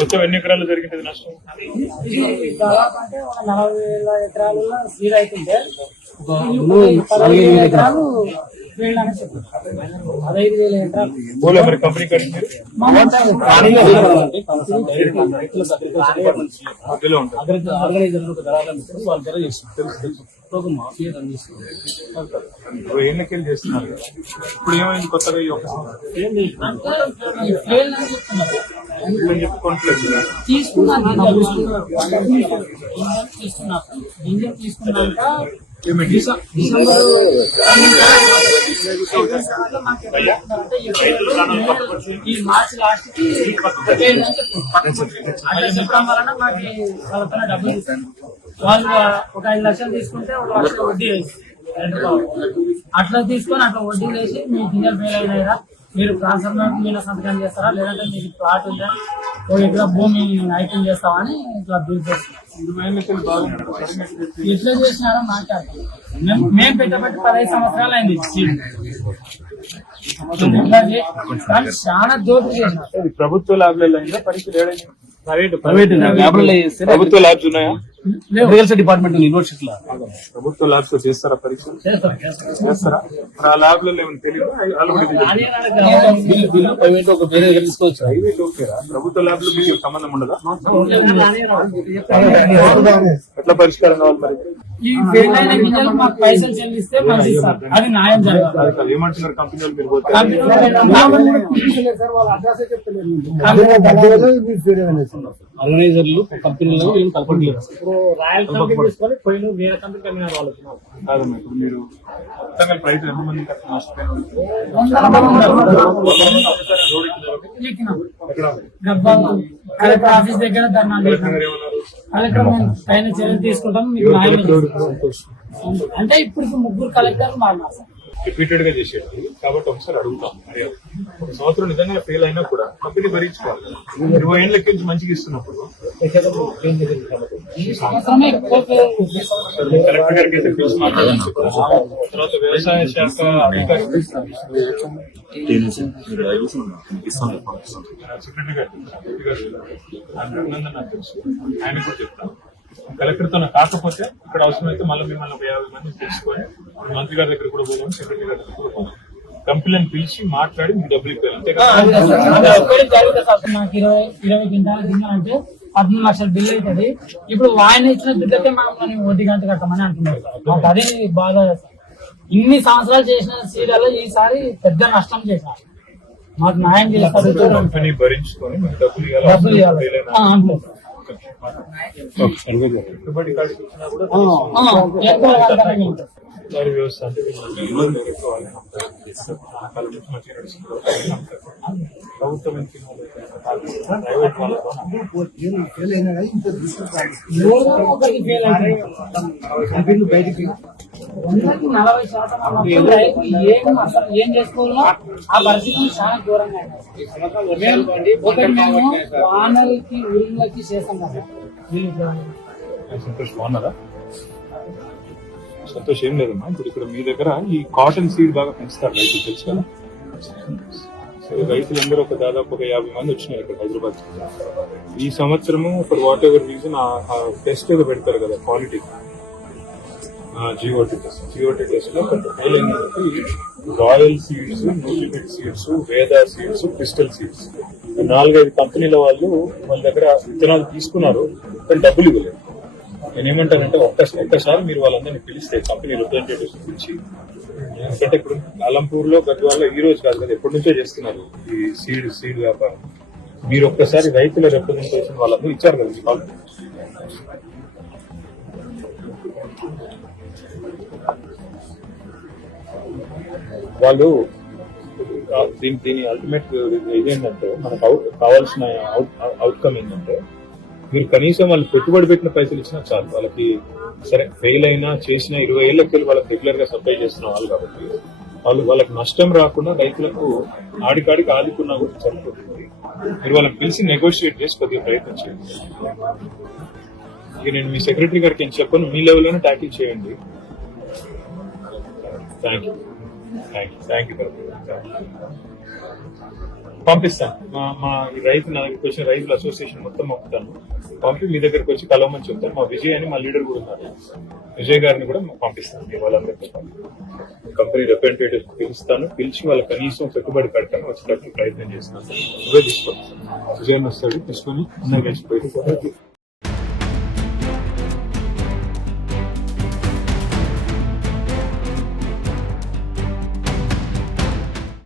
మొత్తం ఎన్ని ఎకరాలు జరిగింది నష్టం? దాదాపు అంటే 40,000 ఎకరాలలో సీడ్ అవుతుంటే 15,000 ఎకరాలు ఫీల్డ్ అని చెప్పారు. 15,000 ఎకరాలు పోలే మరి కంపెనీ కట్టింది ఏళ్ళకెళ్ళి చేస్తున్నారు. ఇప్పుడు ఏమైంది కొత్తగా ఈ ఒక్క మార్చి లాస్ట్ కి చెప్పడం వలన మాకు వాళ్ళ డబ్బులు ఇస్తారు. వాళ్ళు ఒక 5 లక్షలు తీసుకుంటే 1 లక్ష వడ్డీ వేసి అట్లా తీసుకొని అట్లా వడ్డీ వేసి మీ గింజలు ఫెయిల్ అయినాయిరా, మీరు ట్రాన్స్ఫర్మర్ మీద సంతకం చేస్తారా, లేదంటే మీకు ప్లాట్ ఉందా, 1 ఎకరా భూమి ఐటమ్ చేస్తామని ఇట్లా బిల్ చేస్తాం. ఎట్లా చేసినారో మాట్లాడతాం. మేము పెట్టబట్టి 15 సంవత్సరాలు అయింది. చాలా దోపిడీ చేసినారు. ప్రభుత్వ ల్యాబ్లలో అయిందా పరీక్షలు ఏడైనా? ప్రైవేట్ ల్యాబ్లలో చేస్తే ప్రభుత్వ ల్యాబ్స్ ఉన్నాయా? అగ్రికల్చర్ డిపార్ట్మెంట్ యూనివర్సిటీలో ప్రభుత్వ ల్యాబ్స్ లో చేస్తారా పరీక్షలు? చేస్తారా? ఆ ల్యాబ్లలో ఏమైనా తెలియదు ప్రైవేట్ ఒక వేరే తీసుకోవచ్చు. ప్రైవేట్ ఓకేరా, ప్రభుత్వ ల్యాబ్ లో మీకు సంబంధం ఉండదా? ఎట్లా పరిష్కారం కావాలి మరి? ఈ ఫెయిల్ అయిన గింజలు మాకు పైసలు చెల్లిస్తే మంచి సార్, అది న్యాయం జరగాలి. ఏమంటున్నారు కంపెనీలు? మీరు పోతే ఆర్గనైజర్లు కంపెనీలు ఏం కలపట్లేదు. రాయల్ కంపెనీ తీసుకొని పోయిన వేరే కంపెనీ కమ్మినారు వాళ్ళు. కాదమ్మా, ఇప్పుడు మీరు మొత్తంగా ప్రైస్ ఎంతమంది నష్టపోయిన కలెక్టర్ ఆఫీస్ దగ్గర ధర్నా కలెక్టర్ పైన చర్యలు తీసుకుంటాం మీకు న్యాయం అంటే ఇప్పుడు 3 కలెక్టర్లు మారినారు సార్. రిపీటెడ్ గా చేసేది కాబట్టి ఒకసారి అడుగుతాం. ఒక సంవత్సరం నిజంగా ఫెయిల్ అయినా కూడా కంపెనీ భరించుకోవాలి. 20 ఏళ్ళకి నుంచి మంచిగా ఇస్తున్నప్పుడు కలెక్టర్ గారికి అయితే పిలిచి మాట్లాడాలని చెప్పారు. తర్వాత వ్యవసాయ శాఖ అధికారి సెక్రటరీ గారు అభినందన్ నాకు తెలుసు, ఆయన కూడా చెప్తాను. కలెక్టర్ తో కాకపోతే ఇక్కడ అవసరమైతే మళ్ళీ మిమ్మల్ని 50 మంది తీసుకొని మంత్రి గారి దగ్గర కూడా పోదాం, సెక్రటరీ గారి దగ్గర కూడా పోదాం. కంపెనీలను పిలిచి మాట్లాడి మీకు డబ్బులు ఇవ్వాలి. అంతేకాదు నాకు 20 క్వింటాల గింజలు అంటే 18 లక్షల బిల్లు అవుతుంది. ఇప్పుడు ఆయన ఇచ్చిన బిల్లుకే మనం వడ్డీ గంట కట్టమని అంటున్నారు. మాకు అదే బాధ. ఇన్ని సంవత్సరాలు చేసిన సీరియల్లో ఈసారి పెద్ద నష్టం చేశారు. మాకు న్యాయం చేస్తారు. కంపెనీ భరించుకొని మీకు డబ్బులు ఇవ్వాలి. పెట్టుబడి కాడికి వచ్చినా కూడా వారి వ్యవస్థ అంటే ప్రభుత్వం ప్రైవేట్ వాళ్ళతో 40% ఏం చేసుకోవాలో ఆ పరిస్థితి చాలా దూరంగా వానలకి ఊళ్ళకి చేస్తాం కదా. సంతోష్ బాగున్నారా? సంతోష్ ఏం లేదమ్మా, ఇప్పుడు ఇక్కడ మీ దగ్గర ఈ కాటన్ సీడ్ బాగా పెంచుతారు రైతులు, తెలుసు కదా. సో రైతులందరూ దాదాపు 50 మంది వచ్చినారు ఇక్కడ హైదరాబాద్. ఈ సంవత్సరము ఫర్ వాట్ ఎవర్ రీజన్ ఆ టెస్ట్ ఏదో పెడతారు కదా క్వాలిటీ, జిఓటీ టెస్ట్ లో ఫెయిల్ అయినప్పటికీ రాయల్ సీడ్స్, న్యూట్రిఫిట్ సీడ్స్, వేద సీడ్స్, క్రిస్టల్ సీడ్స్ 4-5 కంపెనీల వాళ్ళు వాళ్ళ దగ్గర విత్తనాలు తీసుకున్నారు, కానీ డబ్బులు ఇవ్వలేదు. నేనేమంటానంటే ఒక్కసారి మీరు వాళ్ళందరినీ పిలిస్తే కంపెనీ రిప్రజెంటేటివ్స్ పిలిచి, ఎందుకంటే ఇప్పుడు అలంపూర్ లో గద్వాల్లో ఈ రోజు కాదు కదా, ఎప్పటి నుంచో చేస్తున్నారు ఈ సీడ్ వ్యాపారం. మీరు ఒక్కసారి రైతుల రిప్రజెంటేషన్ వాళ్ళందరూ ఇచ్చారు కదా మీ కాల్, వాళ్ళు దీని అల్టిమేట్ ఇదేంటంటే మనకు కావాల్సిన అవుట్కమ్ ఏంటంటే మీరు కనీసం వాళ్ళు పెట్టుబడి పెట్టిన పైసలు ఇచ్చినా చాలు. వాళ్ళకి సరే ఫెయిల్ అయినా చేసిన 20 ఏళ్ళకి వాళ్ళకి రెగ్యులర్ గా సప్లై చేస్తున్న వాళ్ళు కాబట్టి వాళ్ళకి నష్టం రాకుండా రైతులకు ఆడికాడికి ఆదుకున్నా కూడా సరిపోతుంది. మీరు వాళ్ళని పిలిచి నెగోషియేట్ చేసి కొద్దిగా ప్రయత్నం చేయండి. ఇక నేను మీ సెక్రటరీ గారికి ఏం చెప్పను, మీ లెవెల్లోనే ట్యాకిల్ చేయండి. Thank you. పంపిస్తాను. మా ఈ రైతు నా దగ్గరికి వచ్చిన రైతుల అసోసియేషన్ మొత్తం పంపుతాను. పంపి మీ దగ్గరికి వచ్చి కలవమని చెప్తాను. మా విజయ్ అని మా లీడర్ కూడా ఉన్నారు, విజయ్ గారిని కూడా పంపిస్తాను. మీ వాళ్ళందరికీ కంపెనీ రిప్రజెంటేటివ్ పిలుస్తాను. పిలిచి వాళ్ళ కనీసం పెట్టుబడి పెట్టడానికి వచ్చేటట్టు ప్రయత్నం చేస్తాను. నువ్వే తీసుకోండి, విజయ్ వస్తాడు, తీసుకొని అందరు కలిసి పోయి